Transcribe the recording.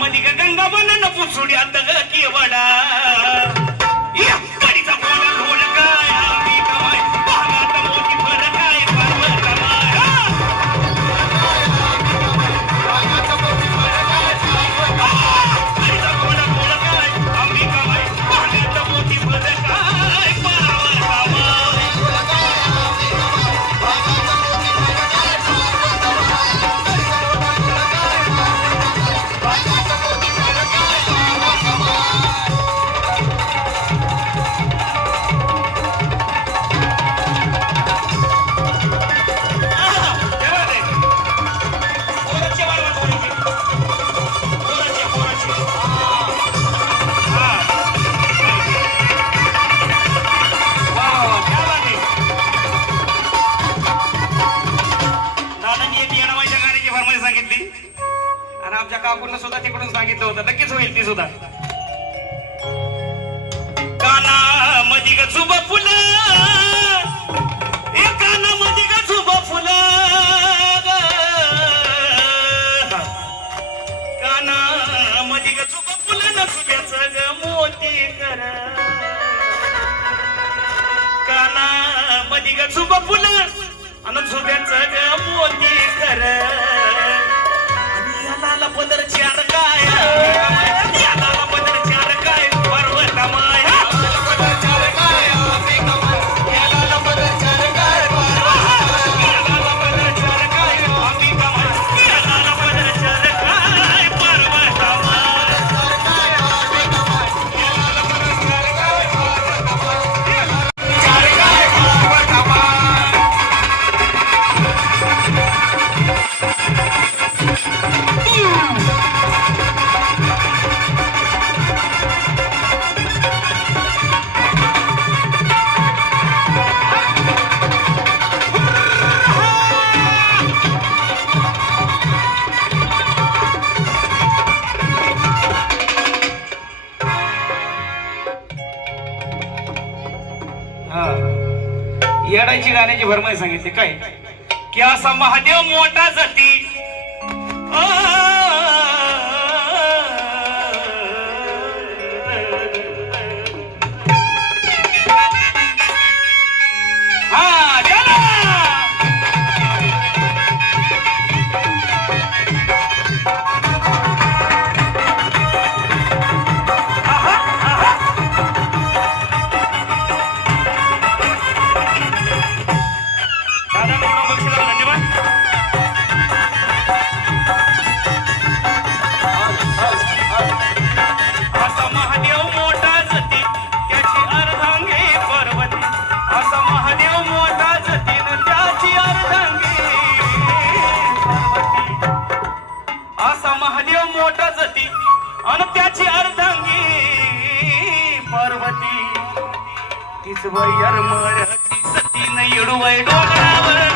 मध्ये गंगा बनन पुसुड्यात केवडा. आणि आमच्या काकून सुद्धा तिकडून सांगितलं होतं. नक्कीच होईल ती सुद्धा. काना मधी ग झुब फुलं. ए काना मधी ग झुब फुलं ग. काना मधी ग झुब फुलं न झुब्याचं ग मोती कर काना मधी ग झुब फुलं आणि झुब्याचं ग मोती कर येडायची गाण्याची भरमाई सांगितली काय? की असा महादेव मोठा जाती. तीच वयर मळ्याची सती न येडूवय डोंगरावर.